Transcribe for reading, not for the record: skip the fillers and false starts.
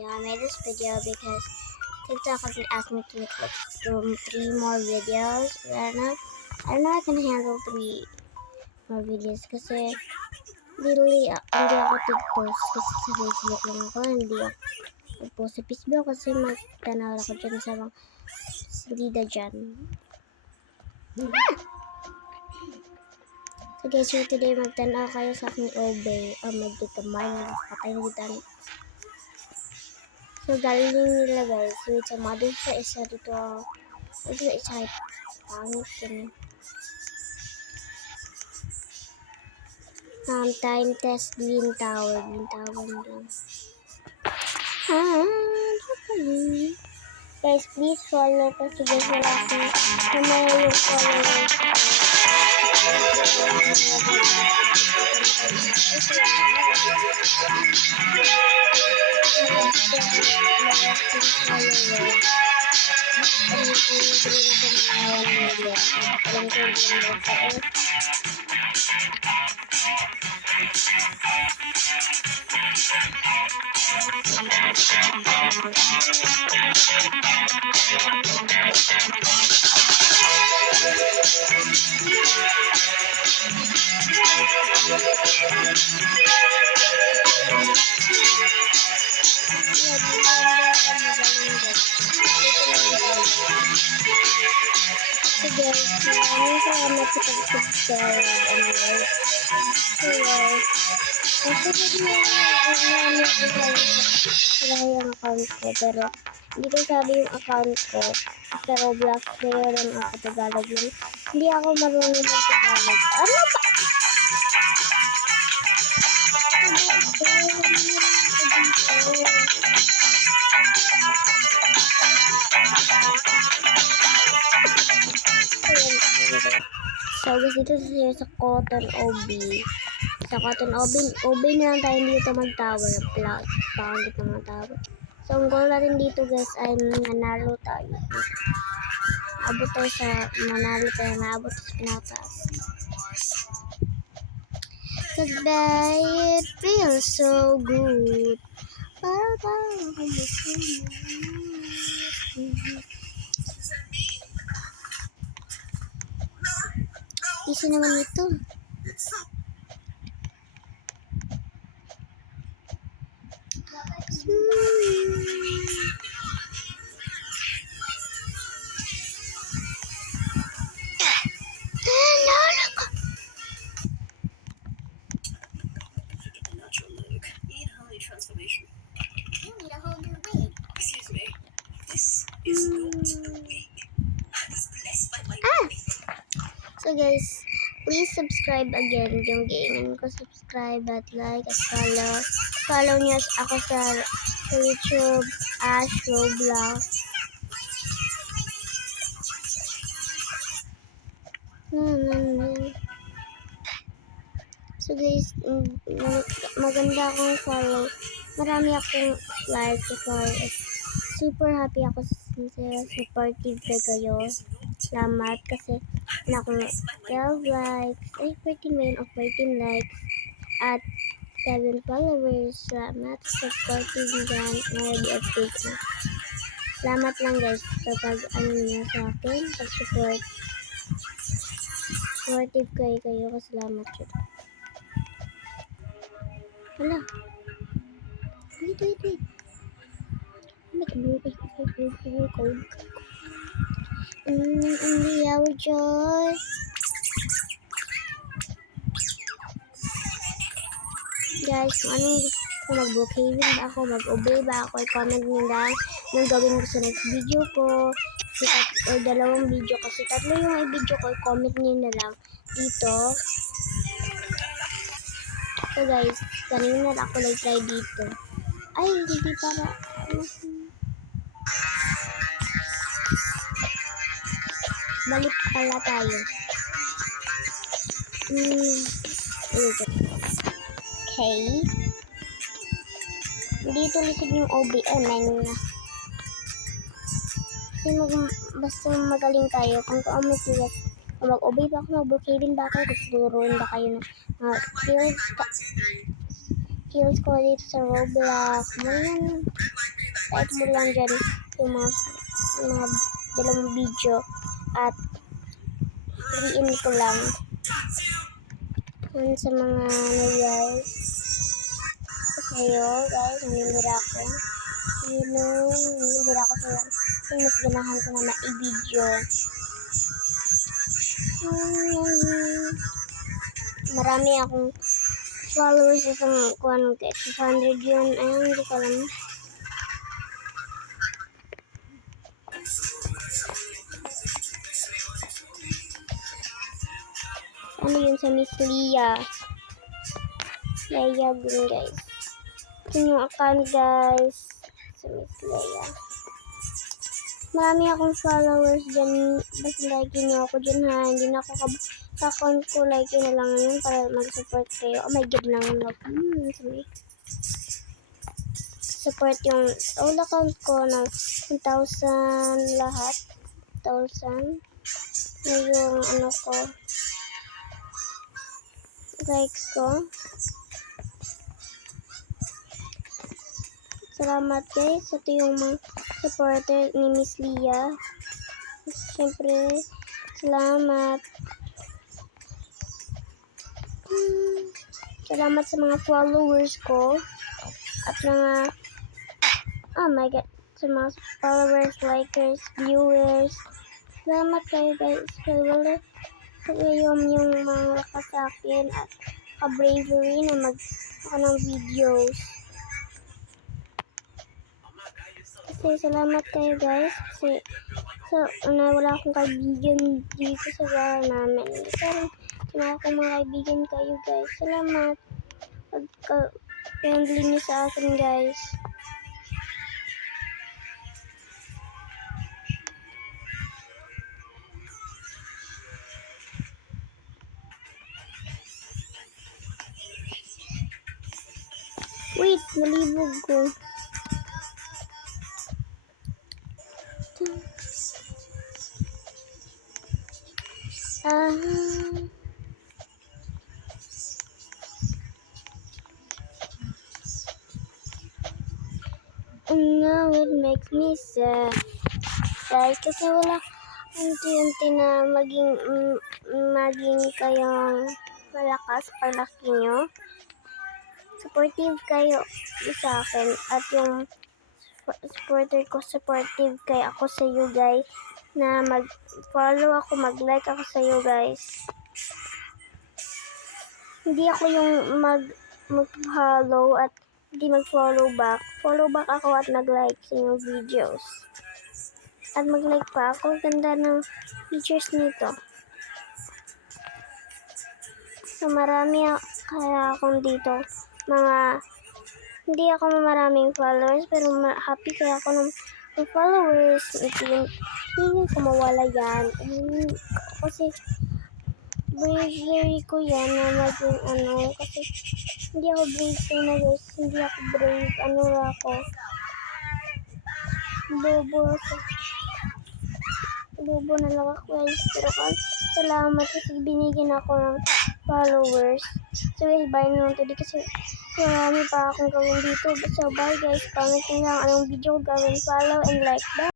I made this video because TikTok has asked me to make like 3 more videos. I don't know I can handle 3 more videos kasi hindi ako TikTok kasi sa Facebook lang ako. Hindi ako nagpost sa Facebook kasi magtanaw ako dyan sa mga sindida dyan. So guys, for today magtanaw kayo sa aking obey o magditamay patay na gitan. So galing nila guys, wait sa mother sa isa dito. Ito sa isa pangit yun. Time test Green Tower lang. Guys, please follow kasi guys wala akong kamaya yung followers. Maraming salamat sa pag-subscribe and like. So guys, kasi yung account ko, pero hindi ko sabi yung account ko. Sa Roblox player lang ako, Tagalog lang. Hindi ako marunong mag-Tagalog. Ano ba? So guys, dito sa Cotton OB. Sa Cotton OB na lang tayo dito mag-tower plus. Pangit na mga tower. So ang goal natin dito guys ay manalo tayo. Naabot sa pinakatas. Today it feels so good. Parang ako masaya. Easy naman ito. Transformation. You need a whole new wig. Excuse me. This is not a wig. I was blessed by my So guys, please subscribe again. Yung gaingan ko subscribe at like at follow. Follow niyo ako sa YouTube Ash Roblox. So guys, maganda akong follow. Marami akong like. Super happy ako sa supportive kayo. Salamat kasi na akong 12 likes, 14 likes at 7 followers. Salamat sa supportive dyan. Nag-update na. Salamat lang guys sa niyo sa akin. Pag-support. Supportive kayo. Salamat yun. Hala. Wait. Code. Hindi yaw joy. Guys, kung anong gusto mag-brookhaven ba ako, mag-obey ba ako, i-comment nyo lang yung gawin ko sa next video ko. O 2 video kasi 3 yung i-video ko, i-comment nyo na lang dito. So guys, kanina ako nag-try dito. Ay, hindi para balik pala tayo. Okay. Dito lisod yung OBM na. Kasi basta magaling tayo. Kung mag-obey ba ako, mag-brookhaven ba ako, tuturuan ba kayo ng skills. skills ko dito sa Roblox. Mo yan. Kahit mo lang dyan yung mga dalawang video at piliin ko lang. Yun sa mga guys. Sa'yo guys, nanilira ko. Nanilira ko sa'yo. Kasi mas ganahan ko na i-video. Marami akong followers isang kuhan kahit 200 yun. Ayun, hindi ko alam. Ano yun sa Miss Leah? Leah din guys. Yun yung account guys. Sa Miss Leah. Marami akong followers dyan. Basta like nyo ako dyan ha. Hindi na ako sa account ko. Like na lang yun para mag-support kayo. Oh my god lang. Support yung all account ko ng 1,000 lahat. 1,000. Na yung ano ko. Likes ko. Salamat guys. Ito yung mga supporter ni Miss Leah. Siyempre, salamat. Salamat sa mga followers ko. At mga, oh my god, sa mga followers, likers, viewers. Salamat kayo guys. Kayo yung mga lakas sa akin at ka-bravery na ako ng videos. Kasi salamat kayo guys. Kasi wala akong kaibigan dito sa bahay namin. Pero wala akong mga kaibigan kayo guys. Salamat. Pag-friendly niyo sa akin guys. Wait, nalibog ko. No, it makes me sad. Guys, kasi wala unti-unti na maging kayong malakas palaki nyo. Supportive kayo sa akin at yung supporter ko supportive kay ako sa iyo guys na mag-follow ako, mag-like ako sa iyo guys. Hindi ako yung mag-follow at hindi mag-follow back. Follow back ako at mag-like sa inyong videos. At mag-like pa ako. Ganda ng features nito. So marami kaya akong dito. Hindi ako maraming followers pero happy kaya ako ng followers. Hindi ko mawala yan. Kasi bravery ko yan na maging kasi hindi ako brave na guys. Hindi ako brave. Ako? Bobo na lang ako guys. Pero salamat kasi binigyan ako ng followers. So guys, bye na lang today kasi marami pa akong gawin dito. So bye guys. Comment nyo lang anong video ko gawin. Follow and like. Bye!